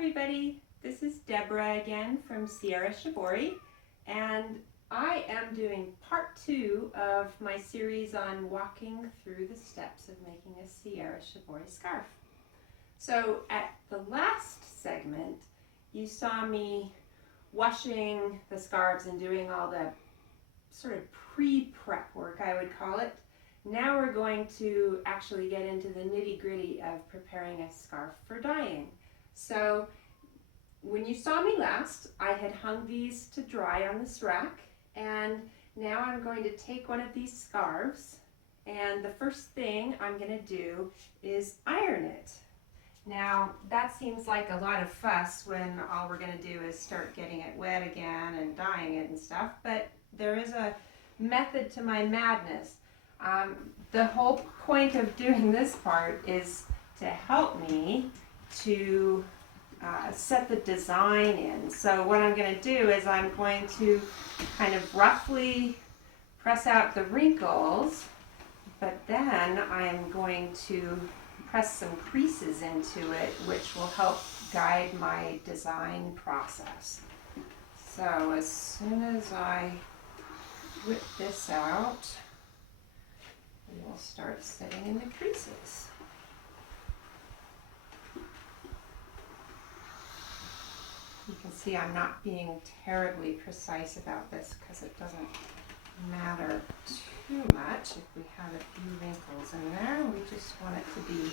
everybody, this is Debra again from Shibori, and I am doing part 2 of my series on walking through the steps of making a Shibori scarf. So at the last segment, you saw me washing the scarves and doing all the sort of pre-prep work, I would call it. Now we're going to actually get into the nitty-gritty of preparing a scarf for dyeing. So when you saw me last, I had hung these to dry on this rack, and now I'm going to take one of these scarves, and the first thing I'm going to do is iron it. Now that seems like a lot of fuss when all we're going to do is start getting it wet again and dyeing it and stuff, but there is a method to my madness. The whole point of doing this part is to help me to set the design in. So what I'm going to do is I'm going to kind of roughly press out the wrinkles, but then I'm going to press some creases into it, which will help guide my design process. So as soon as I whip this out, we will start setting in the creases. You can see I'm not being terribly precise about this because it doesn't matter too much if we have a few wrinkles in there. We just want it to be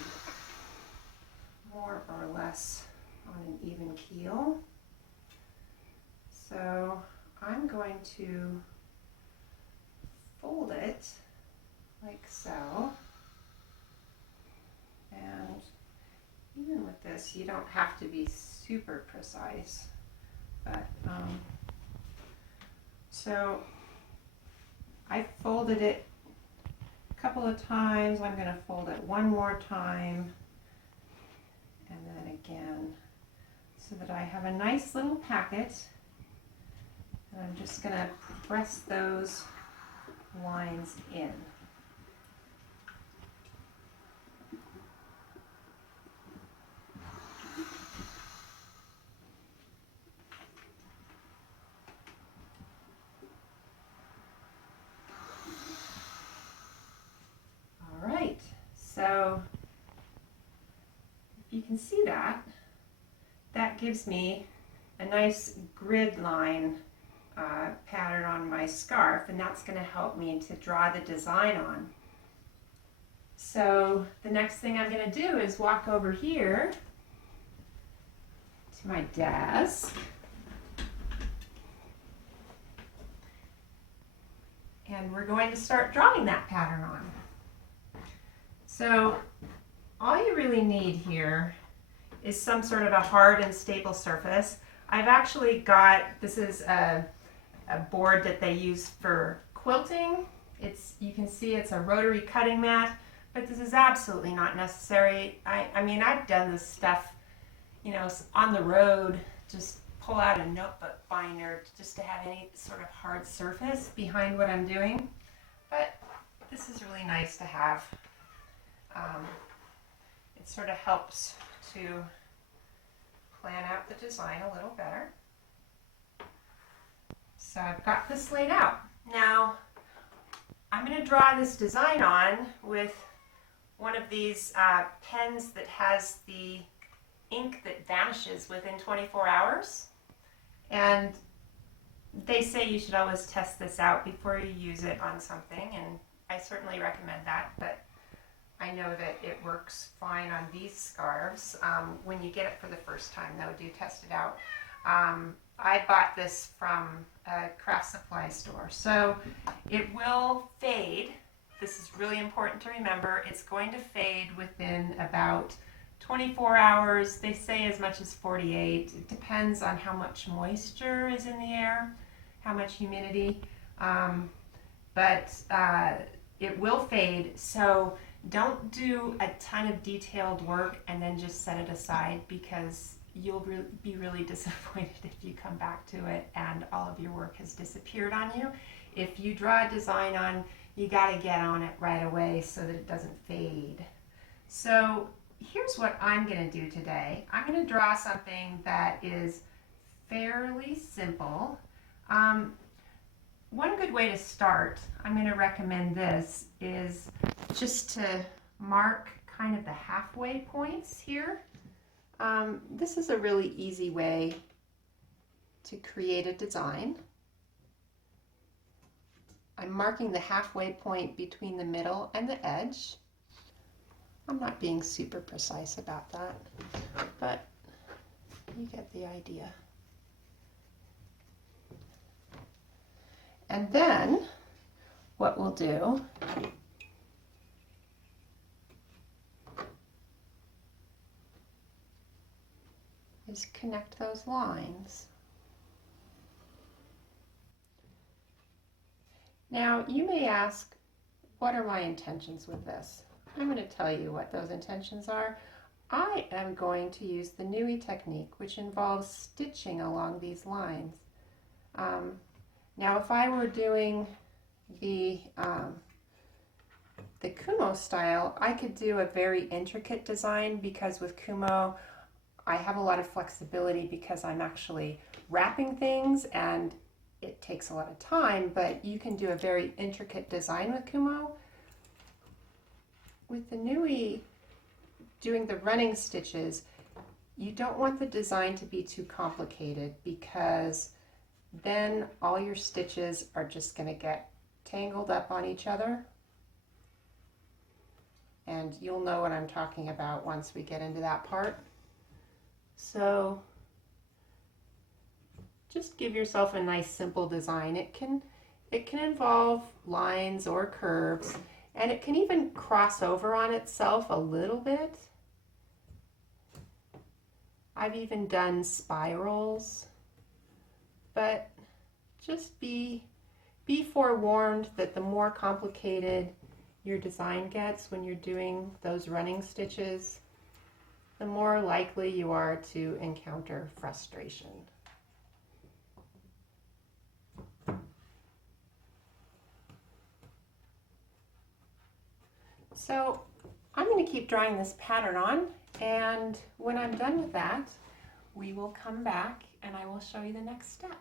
more or less on an even keel. So I'm going to fold it like so, and even with this you don't have to be super precise, but so I folded it a couple of times. I'm going to fold it one more time and then again so that I have a nice little packet, and I'm just going to press those lines in. All right, so if you can see that, that gives me a nice grid line pattern on my scarf, and that's going to help me to draw the design on. So the next thing I'm going to do is walk over here to my desk, and we're going to start drawing that pattern on. So all you really need here is some sort of a hard and stable surface. I've actually got, this is a board that they use for quilting. You can see it's a rotary cutting mat, but this is absolutely not necessary. I mean, I've done this stuff, you know, on the road, just pull out a notebook binder just to have any sort of hard surface behind what I'm doing. But this is really nice to have. It sort of helps to plan out the design a little better. So I've got this laid out. Now I'm going to draw this design on with one of these pens that has the ink that vanishes within 24 hours. And they say you should always test this out before you use it on something, and I certainly recommend that, but I know that it works fine on these scarves. When you get it for the first time, though, do test it out. I bought this from a craft supply store, so it will fade. This is really important to remember. It's going to fade within about 24 hours. They say as much as 48. It depends on how much moisture is in the air, how much humidity, but it will fade. So don't do a ton of detailed work and then just set it aside, because you'll be really disappointed if you come back to it and all of your work has disappeared on you. If you draw a design on, you got to get on it right away so that it doesn't fade. So here's what I'm going to do today. I'm going to draw something that is fairly simple. One good way to start, I'm going to recommend this, is just to mark kind of the halfway points here. This is a really easy way to create a design. I'm marking the halfway point between the middle and the edge. I'm not being super precise about that, but you get the idea. And then what we'll do is connect those lines. Now you may ask, what are my intentions with this? I'm going to tell you what those intentions are. I am going to use the Nui technique, which involves stitching along these lines. Now if I were doing the Kumo style, I could do a very intricate design, because with Kumo I have a lot of flexibility because I'm actually wrapping things and it takes a lot of time, but you can do a very intricate design with Kumo. With the Nui, doing the running stitches, you don't want the design to be too complicated, because then all your stitches are just going to get tangled up on each other. And you'll know what I'm talking about once we get into that part. So just give yourself a nice simple design. It can involve lines or curves, and it can even cross over on itself a little bit. I've even done spirals, but just be forewarned that the more complicated your design gets when you're doing those running stitches, the more likely you are to encounter frustration. So I'm going to keep drawing this pattern on, and when I'm done with that, we will come back and I will show you the next step.